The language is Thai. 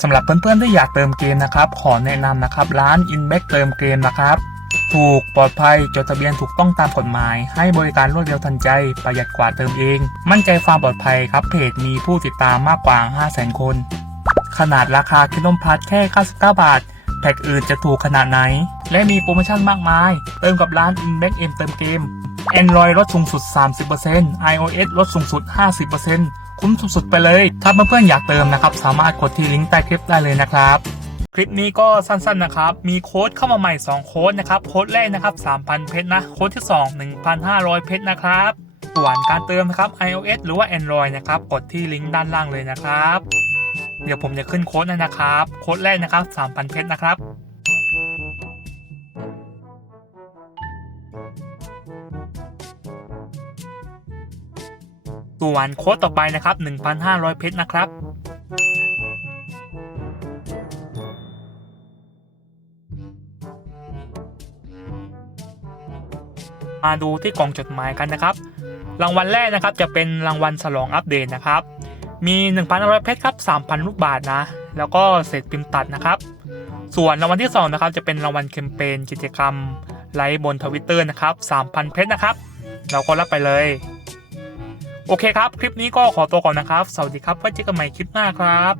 สำหรับเพื่อนๆที่อยากเติมเกมนะครับ ขอแนะนำนะครับ ร้าน i n b a c เติมเกมนะครับ ถูกปลอดภัยจดทะเบียนถูกต้องตามกฎหมาย ให้บริการรวดเร็วทันใจ ประหยัดกว่าเติมเอง มั่นใจความปลอดภัยครับเพจมีผู้ติดตามมากกว่า 500,000 คน ขนาดราคาคิดนมพัดแค่ 99 บาท แพ็กอื่นจะถูกขนาดไหน และมีโปรโมชั่นมากมาย เติมกับร้าน i n b a c M เติมเกม Android ลดสูงสุด 30% iOS ลดสูงสุด 50% คุ้มสุดๆไปเลย ถ้าเพื่อนๆอยากเติมนะครับสามารถกดที่ลิงก์ใต้คลิปได้เลยนะครับคลิปนี้ก็สั้นๆนะครับ มีโค้ดเข้ามาใหม่ 2 โค้ดนะครับ โค้ดแรกนะครับ 3,000 เพชรนะ โค้ดที่ 2 1,500 เพชรนะครับ ส่วนการเติมนะครับ iOS หรือว่า Android นะครับ กดที่ลิงก์ด้านล่างเลยนะครับ เดี๋ยวผมจะขึ้นโค้ดนะครับ โค้ดแรกนะครับ 3,000 เพชรนะครับ ส่วนโค้ดต่อไปนะครับ 1,500 เพชรนะครับ มาดูที่กล่องจดหมายกันนะครับ รางวัลแรกนะครับจะเป็นรางวัลฉลองอัปเดตนะครับ มี 1,500 เพชรครับ 3,000 ลูกบาทนะ แล้วก็เศษพิมพ์ตัดนะครับ ส่วนรางวัลที่2นะครับจะเป็นรางวัลแคมเปญกิจกรรมไลฟ์บนทวิตเตอร์นะครับ 3,000 เพชรนะครับ เราก็รับไปเลย โอเคครับ คลิปนี้ก็ขอตัวก่อนนะครับ สวัสดีครับไว้เจอกันใหม่คลิปหน้าครับ